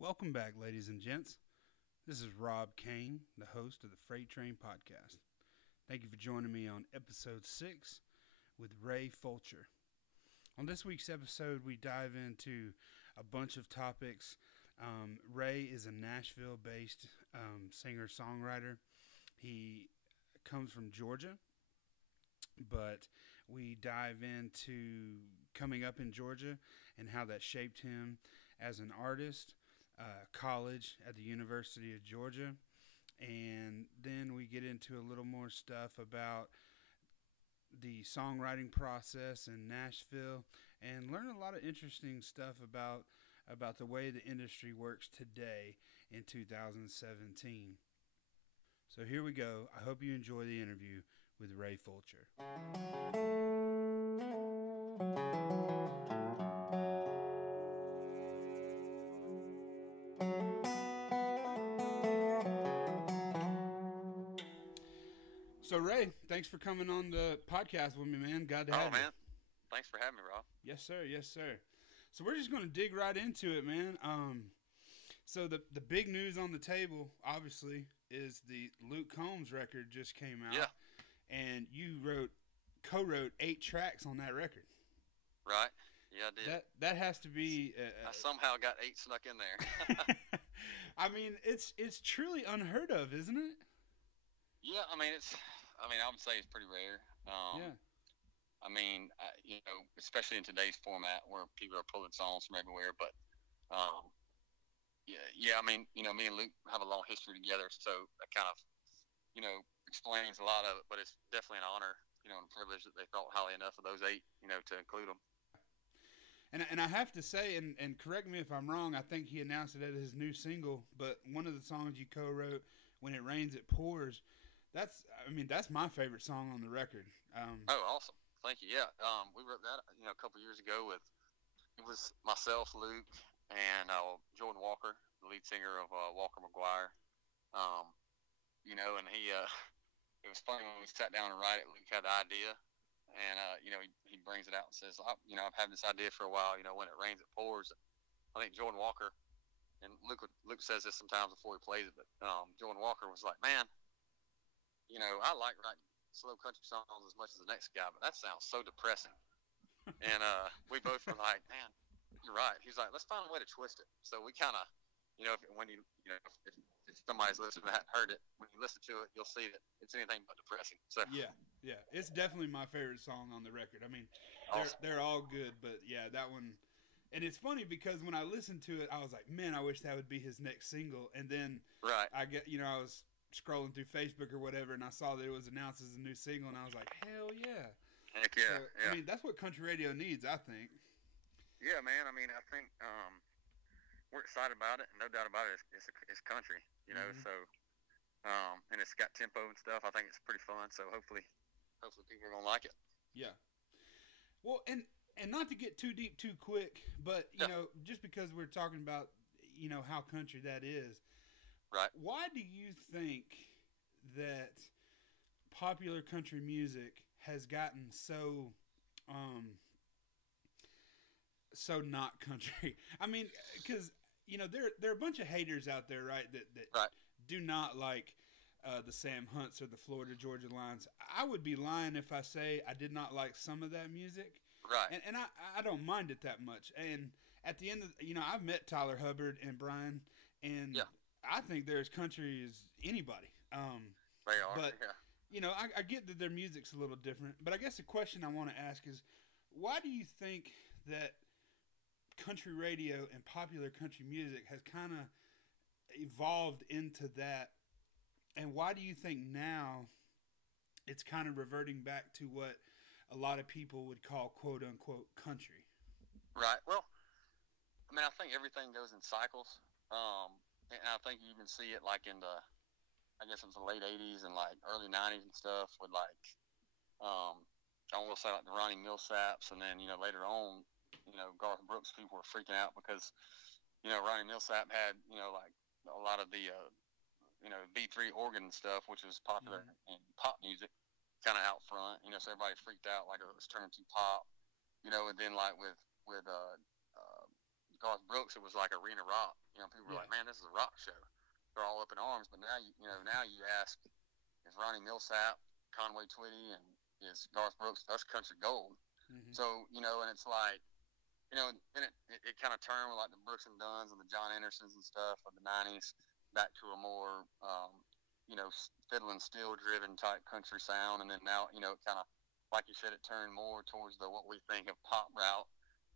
Welcome back, ladies and gents. This is Rob Kane, the host of the Freight Train Podcast. Thank you for joining me on episode 6 with Ray Fulcher. On this week's episode, we dive into a bunch of topics. Ray is a Nashville-based singer-songwriter. He comes from Georgia, but we dive into coming up in Georgia and how that shaped him as an artist, college at the University of Georgia, and then we get into a little more stuff about the songwriting process in Nashville and learn a lot of interesting stuff about the way the industry works today in 2017. So here we go. I hope you enjoy the interview with Ray Fulcher. So Ray, thanks for coming on the podcast with me, man. Glad to have you. Oh, man. Thanks for having me, Rob. Yes, sir. Yes, sir. So we're just going to dig right into it, man. So the big news on the table, obviously, is the Luke Combs record just came out. Yeah. And you co-wrote 8 tracks on that record. Right. Yeah, I did. That has to be. I somehow got 8 snuck in there. I mean, it's truly unheard of, isn't it? Yeah, I would say it's pretty rare. Yeah. I mean, especially in today's format where people are pulling songs from everywhere. But, me and Luke have a long history together, so that kind of, explains a lot of it. But it's definitely an honor, and a privilege that they thought highly enough of those 8, to include them. And I have to say, and correct me if I'm wrong, I think he announced it as his new single, but one of the songs you co-wrote, When It Rains, It Pours, that's my favorite song on the record. Oh, awesome. Thank you. Yeah. We wrote that, a couple years ago it was myself, Luke, and Jordan Walker, the lead singer of Walker McGuire. And it was funny when we sat down and write it, Luke had the idea. And, he brings it out and says, I've had this idea for a while, when it rains, it pours. I think Jordan Walker, and Luke says this sometimes before he plays it, but Jordan Walker was like, man, I like writing slow country songs as much as the next guy, but that sounds so depressing. And we both were like, man, you're right. He's like, let's find a way to twist it. So we kind of, if somebody's listening to that and heard it, when you listen to it, you'll see that it's anything but depressing. So yeah, it's definitely my favorite song on the record. I mean, awesome. they're all good, but yeah, that one. And it's funny because when I listened to it, I was like, man, I wish that would be his next single. And then right, I was scrolling through Facebook or whatever, and I saw that it was announced as a new single, and I was like, hell yeah. Heck yeah. So, yeah. I mean, that's what country radio needs, I think. Yeah, man. I mean, I think we're excited about it, and no doubt about it, it's country, Mm-hmm. so and it's got tempo and stuff. I think it's pretty fun, so hopefully people are going to like it. Yeah. Well, and not to get too deep too quick, but, just because we're talking about, how country that is, right? Why do you think that popular country music has gotten so not country? I mean, because there are a bunch of haters out there, right? That right. do not like the Sam Hunts or the Florida Georgia Lines. I would be lying if I say I did not like some of that music. Right. And I don't mind it that much. And at the end of I've met Tyler Hubbard and Brian, and yeah. I think they're as country as anybody. They are. But yeah. I get that their music's a little different. But I guess the question I want to ask is, why do you think that country radio and popular country music has kind of evolved into that, and why do you think now it's kind of reverting back to what a lot of people would call quote unquote country? Right. Well, I mean, I think everything goes in cycles, and I think you even see it like in I guess it was the late 80s and like early 90s and stuff with like I will say like the Ronnie Millsaps, and then later on Garth Brooks, people were freaking out because Ronnie Millsap had like a lot of the B3 organ stuff, which was popular in pop music, kind of out front, so everybody freaked out like it was turning to pop, and then like with Garth Brooks, it was like arena rock. You know, people were Yeah. like, man, this is a rock show. They're all up in arms. But now, now you ask, is Ronnie Millsap, Conway Twitty, and is Garth Brooks, that's country gold. Mm-hmm. So, and it's like, then it kind of turned with like the Brooks and Dunns and the John Andersons and stuff of the 90s back to a more, fiddle and steel driven type country sound. And then now, it kind of, like you said, it turned more towards the what we think of pop route.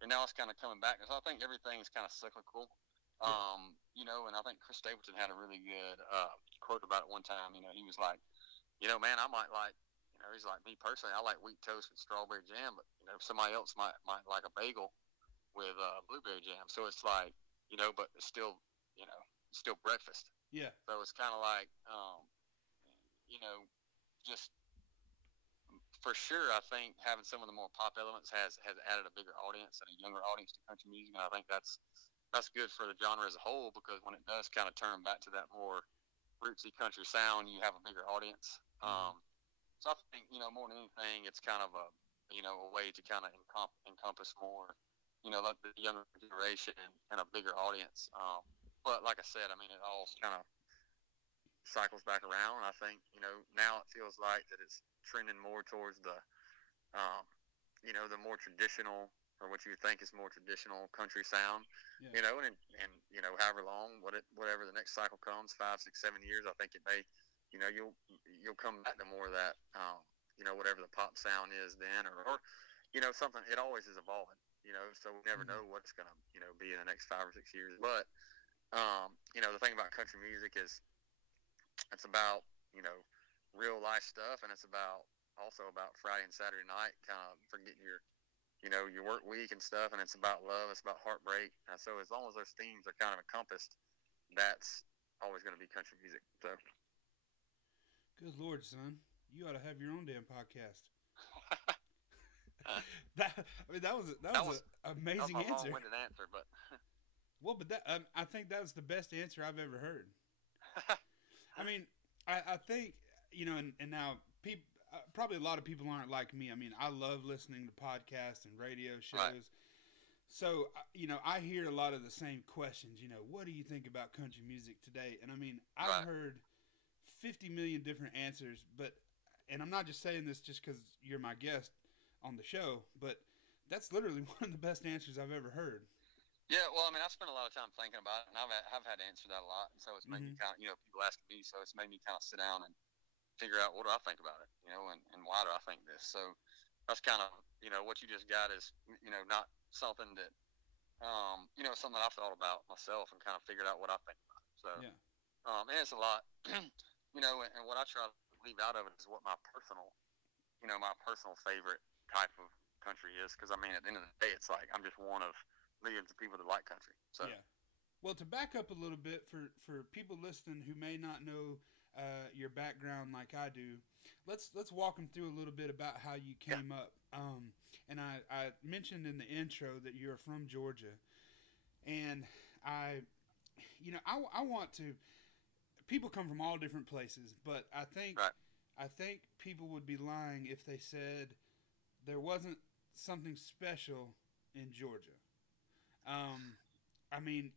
And now it's kind of coming back. So I think everything is kind of cyclical. And I think Chris Stapleton had a really good quote about it one time. He was like, man, I might like, he's like, me personally, I like wheat toast with strawberry jam, but, somebody else might like a bagel with blueberry jam. So it's like, but it's still, still breakfast. Yeah. So it's kind of like, just for sure, I think having some of the more pop elements has added a bigger audience and a younger audience to country music, and I think that's good for the genre as a whole, because when it does kind of turn back to that more rootsy country sound, you have a bigger audience. So I think, more than anything, it's kind of a way to kind of encompass more, like the younger generation and a bigger audience. But like I said, I mean, it all kind of cycles back around. I think, now it feels like that it's trending more towards the, the more traditional, or what you would think is more traditional country sound. Yeah. And however long, whatever the next cycle comes, 5, 6, 7 years, I think it may, you'll come back to more of that, whatever the pop sound is then, or something. It always is evolving, so we never know what's going to, be in the next 5 or 6 years. But, the thing about country music is it's about, real life stuff, and it's also about Friday and Saturday night, kind of forgetting your work week and stuff, and it's about love, it's about heartbreak. And so as long as those themes are kind of encompassed, that's always going to be country music. So, good Lord, son, you ought to have your own damn podcast. that was an amazing answer. Long-winded answer, but well, but I think that was the best answer I've ever heard. I mean, I think, and now people. Probably a lot of people aren't like me. I mean, I love listening to podcasts and radio shows. Right. So, I hear a lot of the same questions. What do you think about country music today? And I mean, I've heard 50 million different answers, and I'm not just saying this just because you're my guest on the show, but that's literally one of the best answers I've ever heard. Yeah, well, I mean, I've spent a lot of time thinking about it, and I've had to answer that a lot. And so it's made me kind of, people asking me, so it's made me kind of sit down and figure out what do I think about it, and why do I think this. So that's kind of, what you just got is, not something that, something that I've thought about myself and kind of figured out what I think about it. So, yeah. And it's a lot, and what I try to leave out of it is what my personal favorite type of country is. Because, I mean, at the end of the day, it's like I'm just one of millions of people that like country. So, yeah. Well, to back up a little bit for people listening who may not know your background like I do, let's walk them through a little bit about how you came up. And I mentioned in the intro that you're from Georgia, and I want to. People come from all different places, but I think people would be lying if they said there wasn't something special in Georgia. I mean,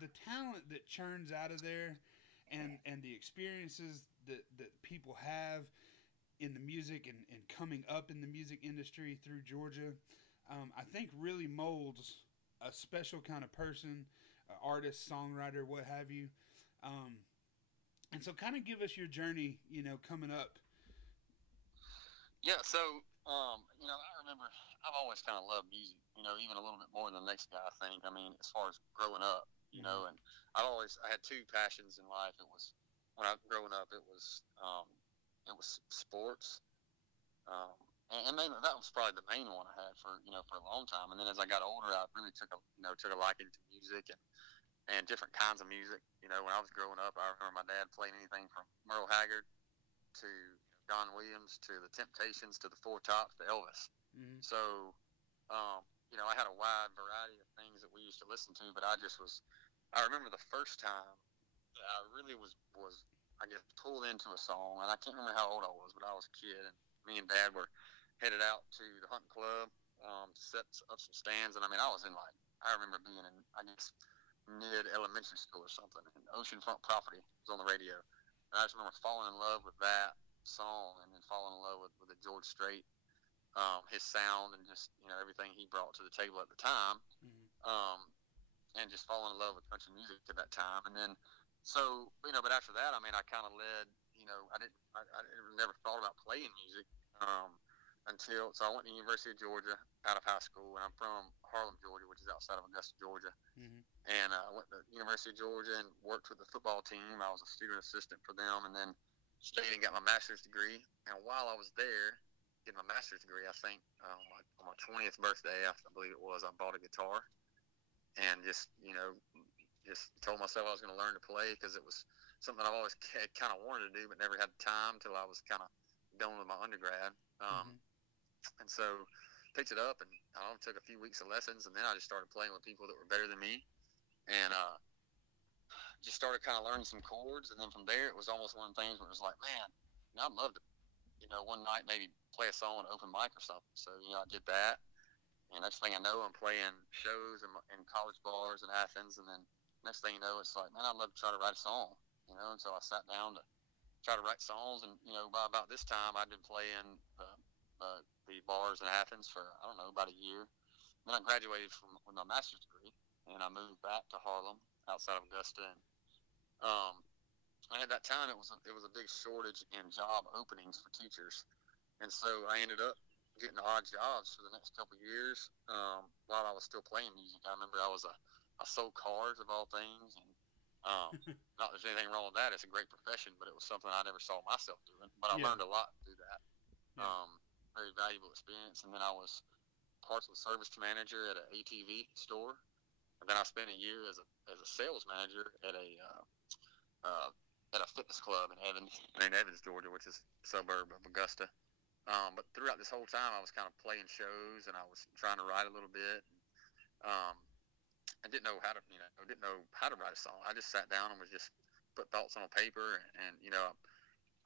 the talent that churns out of there. And the experiences that people have in the music and coming up in the music industry through Georgia, I think really molds a special kind of person, artist, songwriter, what have you. And so kind of give us your journey, coming up. Yeah, so, I remember I've always kind of loved music, even a little bit more than the next guy, I think. I mean, as far as growing up, and I had two passions in life. It was, when I was growing up, it was sports, and maybe that was probably the main one I had for a long time. And then as I got older, I really took a liking to music and different kinds of music. When I was growing up, I remember my dad playing anything from Merle Haggard to Don Williams to the Temptations to the Four Tops to Elvis. Mm-hmm. So, I had a wide variety of things that we used to listen to, but I remember the first time that I really was I guess pulled into a song, and I can't remember how old I was, but I was a kid, and me and Dad were headed out to the hunting club to set up some stands, and I mean I was in like I remember being in, I guess, mid elementary school or something, and Oceanfront Property was on the radio. And I just remember falling in love with that song, and then falling in love with the George Strait, his sound, and just everything he brought to the table at the time, Mm-hmm. and just falling in love with country music at that time. And then so but after that, I mean, I kind of led. I never thought about playing music. Until I went to the University of Georgia out of high school, and I'm from Harlem, Georgia, which is outside of Augusta, Georgia. Mm-hmm. And I went to the University of Georgia and worked with the football team. I was a student assistant for them, and then stayed and got my master's degree. And while I was there getting my master's degree, I think on my 20th birthday, I believe it was, I bought a guitar and just told myself I was going to learn to play, because it was something I've always kind of wanted to do, but never had the time till I was kind of done with my undergrad. Mm-hmm. And so picked it up, and took a few weeks of lessons, and then I just started playing with people that were better than me, and just started kind of learning some chords. And then from there, it was almost one of the things where it was like, man, I'd love to, one night maybe play a song at an open mic or something. So I did that, and next thing I know, I'm playing shows in college bars in Athens, and then next thing you know, it's like, man, I'd love to try to write a song, and so I sat down to try to write songs, and by about this time, I'd been playing the bars in Athens for, I don't know, about a year. Then I graduated with my master's degree, and I moved back to Harlem, outside of Augusta, and at that time, it was a big shortage in job openings for teachers, and so I ended up getting odd jobs for the next couple of years, while I was still playing music. I remember I sold cars, of all things, and not that there's anything wrong with that. It's a great profession, but it was something I never saw myself doing. But I learned a lot through that. Yeah. Very valuable experience. And then I was parcel service manager at an ATV store. And then I spent a year as a sales manager at a fitness club in Evans, Georgia, which is a suburb of Augusta. But throughout this whole time, I was kind of playing shows, and I was trying to write a little bit. I didn't know how to write a song. I just sat down and was just put thoughts on paper, and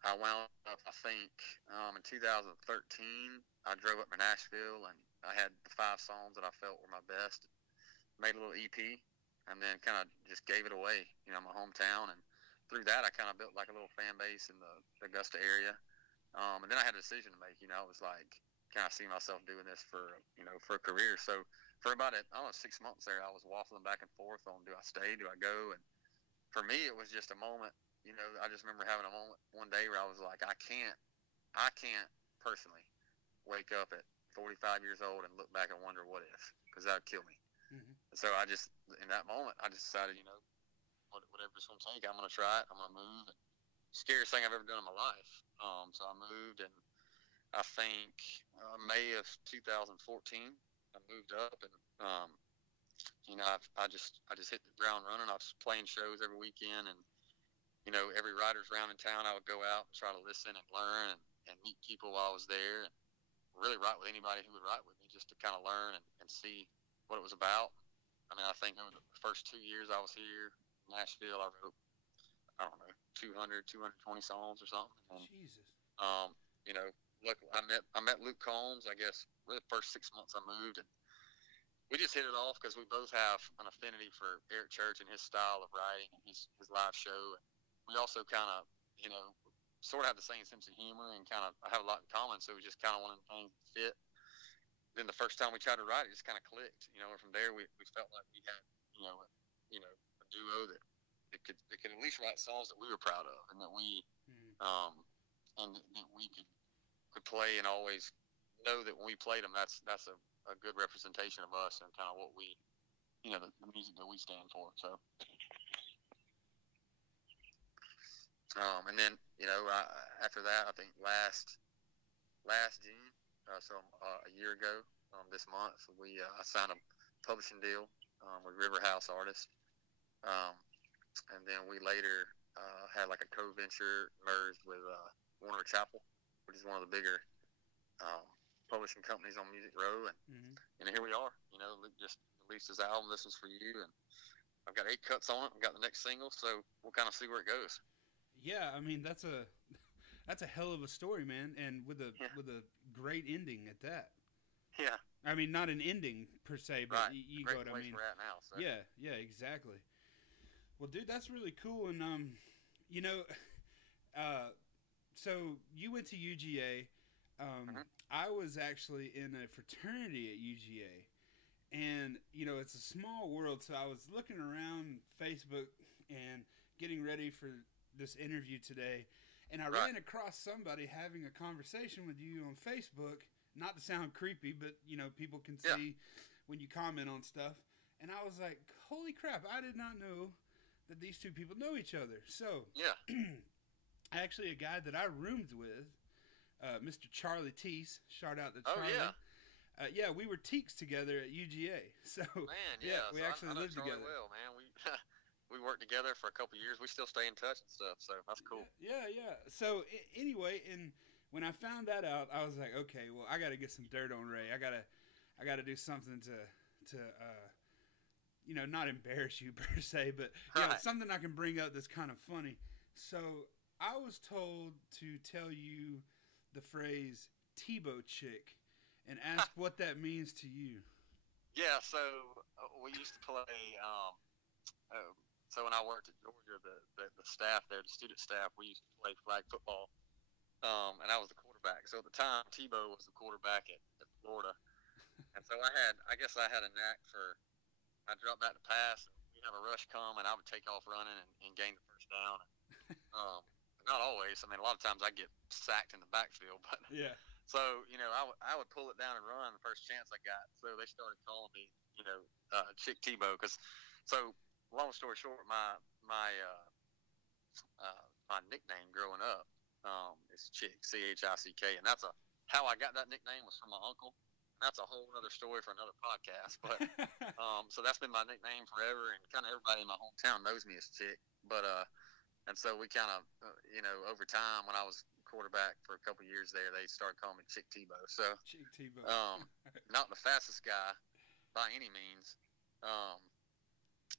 I wound up, I think, in 2013, I drove up to Nashville, and I had the 5 songs that I felt were my best. Made a little EP, and then kind of just gave it away, my hometown. And through that, I kind of built like a little fan base in the Augusta area. And then I had a decision to make. I was like, can I see myself doing this for a career? So for about 6 months there, I was waffling back and forth on, do I stay, do I go? And for me, it was just a moment. I just remember having a moment one day where I was like, I can't personally wake up at 45 years old and look back and wonder what if, because that would kill me. Mm-hmm. And so in that moment, I just decided, whatever it's going to take, I'm going to try it. I'm going to move. And scariest thing I've ever done in my life. So I moved, and I think May of 2014, I moved up, and I just hit the ground running. I was playing shows every weekend, and every writer's round in town, I would go out and try to listen and learn and meet people while I was there, and really write with anybody who would write with me, just to kind of learn and see what it was about. I mean, I think over the first 2 years I was here in Nashville, I wrote, I don't know, 220 songs or something. And, Jesus. look, I met Luke Combs, I guess, really the first 6 months I moved, and we just hit it off because we both have an affinity for Eric Church and his style of writing and his live show. And we also kind of, sort of have the same sense of humor, and kind of have a lot in common. So it was just kind of one of the things that fit. Then the first time we tried to write, it just kind of clicked, and from there we felt like we had, a duo that could at least write songs that we were proud of, and that we, and that we could play, and always know that when we played them, that's a good representation of us and kind of what we, the music that we stand for. So, and then, after that, I think last June, a year ago, this month, I signed a publishing deal with River House Artists, and then we later had like a co-venture merged with Warner Chappell, which is one of the bigger publishing companies on Music Row, and here we are. Luke just released his album, This Is For You, and I've got 8 cuts on it. I've got the next single, so we'll kind of see where it goes. Yeah, I mean, that's a hell of a story, man, and with a great ending at that. Yeah, I mean, not an ending per se, but Right. you Great go what I place mean. we're at now. So. Yeah, yeah, exactly. Well, dude, that's really cool. And you know, so you went to UGA. Mm-hmm. I was actually in a fraternity at UGA, and it's a small world. So I was looking around Facebook and getting ready for this interview today, and I Right. ran across somebody having a conversation with you on Facebook. Not to sound creepy, but people can Yeah. see when you comment on stuff. And I was like, holy crap, I did not know that these two people know each other. So, Yeah. actually, a guy that I roomed with, Mr. Charlie Teese, shout out to Oh Charlie. yeah. Yeah, we were teaks together at UGA. So, Man, yeah, yeah. we So actually I know lived Charlie together. well, man. We we worked together for a couple of years. We still stay in touch and stuff. So that's cool. Yeah, yeah. So, anyway, and when I found that out, I was like, okay, well, I got to get some dirt on Ray. I gotta do something to not embarrass you per se, but Right. something I can bring up that's kind of funny. So I was told to tell you the phrase Tebow chick and ask what that means to you. Yeah. So we used to play. Uh, so when I worked at Georgia, the staff there, the student staff, we used to play flag football. And I was the quarterback. So at the time, Tebow was the quarterback at Florida. And so I guess I had a knack for, I dropped back to pass, and we'd have a rush come, and I would take off running and gain the first down. Um, Not always. I mean, a lot of times I get sacked in the backfield, but Yeah. so I would pull it down and run the first chance I got. So they started calling me, Chick Tebow, because so long story short, my nickname growing up is Chick, Chick, and that's how I got that nickname was from my uncle. That's a whole other story for another podcast. But so that's been my nickname forever, and kind of everybody in my hometown knows me as Chick. But and so we kind of over time when I was quarterback for a couple of years there, they started calling me Chick Tebow. So Chick Tebow. not the fastest guy by any means,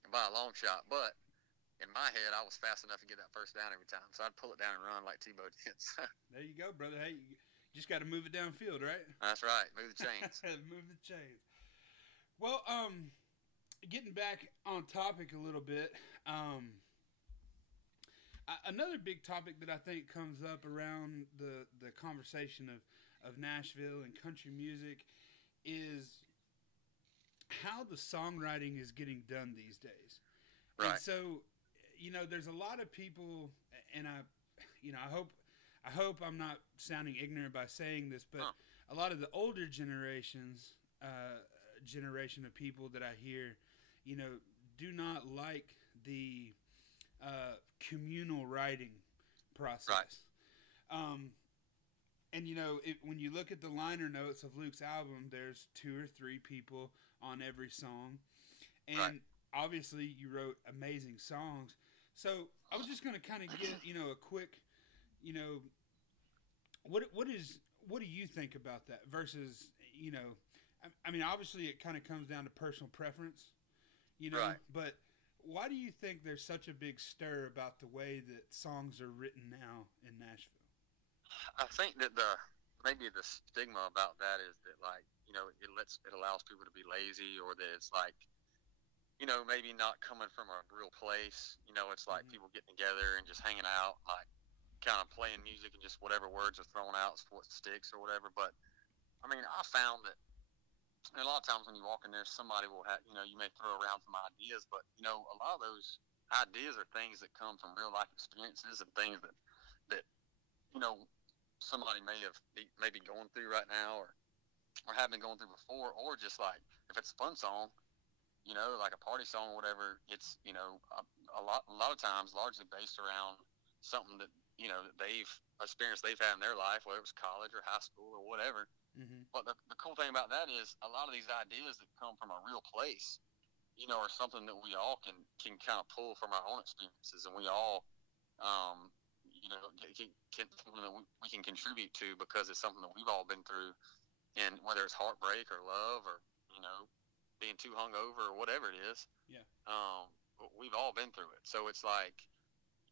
by a long shot, but in my head, I was fast enough to get that first down every time. So I'd pull it down and run like Tebow did. There you go, brother. Hey, you just got to move it downfield, right? That's right. Move the chains. Move the chains. Well, getting back on topic a little bit, another big topic that I think comes up around the conversation of Nashville and country music is how the songwriting is getting done these days. Right. And so, there's a lot of people, and I hope I'm not sounding ignorant by saying this, but a lot of the older generation of people that I hear, do not like the communal writing process. Right. And when you look at the liner notes of Luke's album, there's 2 or 3 people on every song, and right. Obviously you wrote amazing songs. So I was just going to kind of get a quick, what do you think about that versus I mean obviously it kind of comes down to personal preference, right. But why do you think there's such a big stir about the way that songs are written now in Nashville? I think that maybe the stigma about that is that it allows people to be lazy, or that it's like maybe not coming from a real place. It's like people getting together and just hanging out, like kind of playing music and just whatever words are thrown out is what sticks or whatever. But I mean, I found that a lot of times when you walk in there, somebody will have you may throw around some ideas, but a lot of those ideas are things that come from real life experiences and things that somebody may be going through right now, or have been going through before, or just like if it's a fun song, like a party song or whatever, it's a lot of times largely based around something that that they've experienced, they've had in their life, whether it was college or high school or whatever. Mm-hmm. But the cool thing about that is a lot of these ideas that come from a real place, are something that we all can kind of pull from our own experiences, and we all something that we can contribute to because it's something that we've all been through, and whether it's heartbreak or love or being too hungover or whatever it is, we've all been through it. So it's like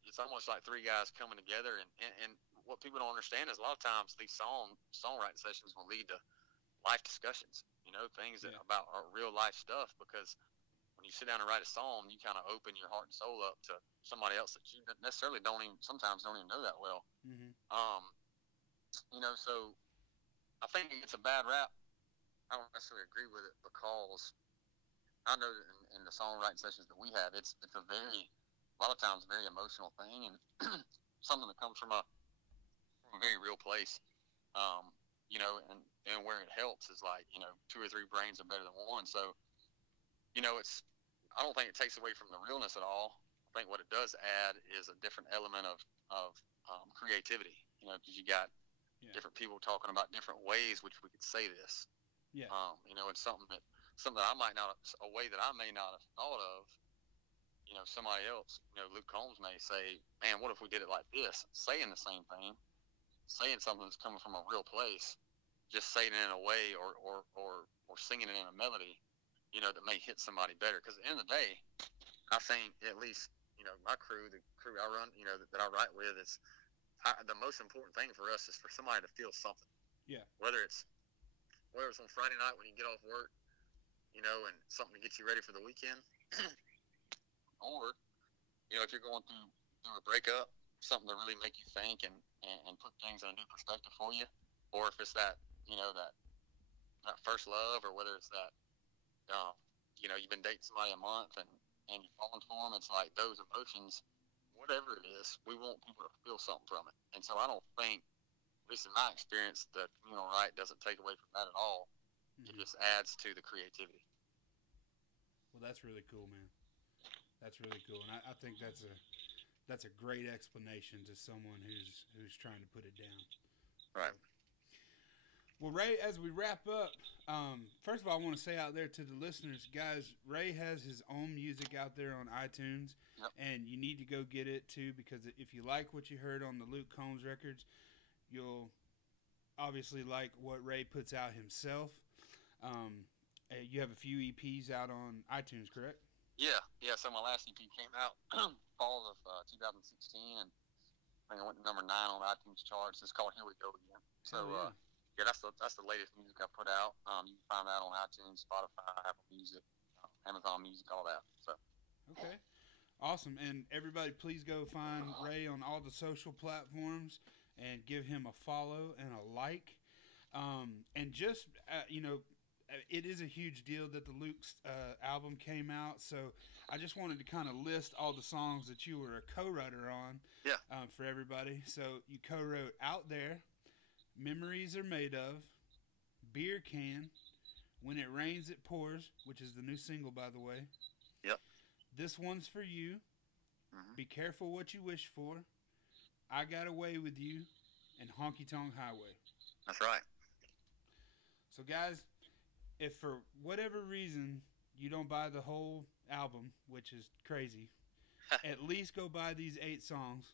it's almost like 3 guys coming together, and what people don't understand is a lot of times these songwriting sessions will lead to life discussions. things Yeah. about real life stuff, because when you sit down and write a song, you kind of open your heart and soul up to somebody else that you necessarily sometimes don't even know that well. Mm-hmm. So I think it's a bad rap. I don't necessarily agree with it, because I know that in the songwriting sessions that we have, it's a lot of times very emotional thing, and something that comes from a very real place. And where it helps is like, two or three brains are better than one. So, I don't think it takes away from the realness at all. I think what it does add is a different element of creativity, because you got different people talking about different ways which we could say this. Yeah. It's something that I might not, a way that I may not have thought of. Somebody else, Luke Combs may say, man, what if we did it like this? Saying the same thing, saying something that's coming from a real place, just saying it in a way or singing it in a melody, that may hit somebody better. Because at the end of the day, I think, at least, my crew, the crew I run, that I write with, the most important thing for us is for somebody to feel something. Yeah. Whether it's on Friday night when you get off work, and something to get you ready for the weekend, or, if you're going through a breakup, something to really make you think and put things in a new perspective for you, or if it's that, that first love, or whether it's that, you've been dating somebody a month and you're falling for them. It's like those emotions, whatever it is, we want people to feel something from it. And so I don't think, at least in my experience, the communal right doesn't take away from that at all. Mm-hmm. It just adds to the creativity. Well, that's really cool, man. That's really cool, and I think that's a great explanation to someone who's trying to put it down. Right. Well, Ray, as we wrap up, first of all, I want to say out there to the listeners, guys, Ray has his own music out there on iTunes, yep. And you need to go get it too, because if you like what you heard on the Luke Combs records, you'll obviously like what Ray puts out himself. You have a few EPs out on iTunes, correct? Yeah. So my last EP came out fall of 2016, and I think it went to number 9 on the iTunes charts. It's called Here We Go Again. So, yeah, that's the latest music I put out. You can find that on iTunes, Spotify, Apple Music, Amazon Music, all that. So. Okay. Awesome. And everybody, please go find Ray on all the social platforms and give him a follow and a like. And just, it is a huge deal that the Luke's album came out. So I just wanted to kind of list all the songs that you were a co-writer on. Yeah. For everybody. So you co-wrote Out There, Memories Are Made Of, Beer Can, When It Rains It Pours, which is the new single, by the way. Yep. This One's For You, mm-hmm. Be Careful What You Wish For, I Got Away With You, and Honky Tonk Highway. That's right. So, guys, if for whatever reason you don't buy the whole album, which is crazy, at least go buy these 8 songs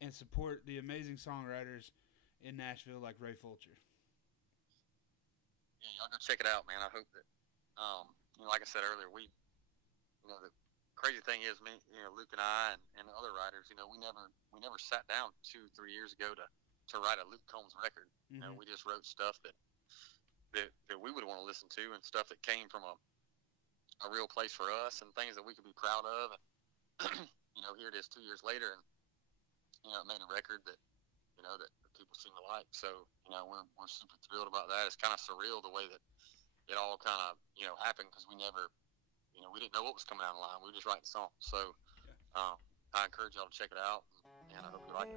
and support the amazing songwriters in Nashville like Ray Fulcher. Yeah, y'all go check it out, man. I hope that, like I said earlier, the crazy thing is, me, Luke and I and the other writers, we never sat down 2-3 years ago to write a Luke Combs record. Mm-hmm. We just wrote stuff that we would want to listen to, and stuff that came from a real place for us, and things that we could be proud of. And, here it is 2 years later, and it made a record that that people seem to like. So we're super thrilled about that. It's kind of surreal the way that it all kind of happened, because we never we didn't know what was coming down the line. We were just writing songs. So I encourage y'all to check it out, and I hope you like it.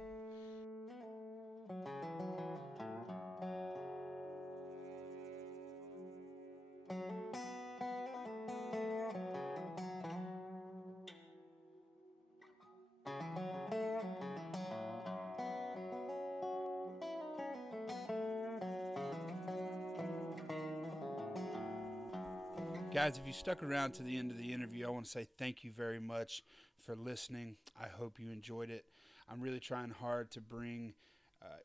Guys, if you stuck around to the end of the interview, I want to say thank you very much for listening. I hope you enjoyed it. I'm really trying hard to bring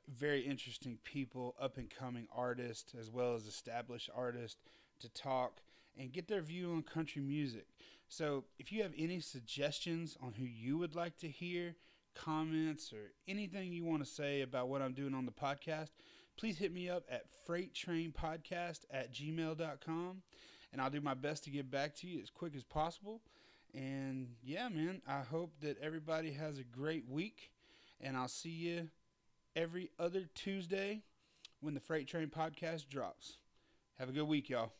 very interesting people, up-and-coming artists, as well as established artists, to talk and get their view on country music. So if you have any suggestions on who you would like to hear, comments, or anything you want to say about what I'm doing on the podcast, please hit me up at freighttrainpodcast@gmail.com, and I'll do my best to get back to you as quick as possible. And yeah, man, I hope that everybody has a great week, and I'll see you every other Tuesday when the Freight Train Podcast drops. Have a good week, y'all.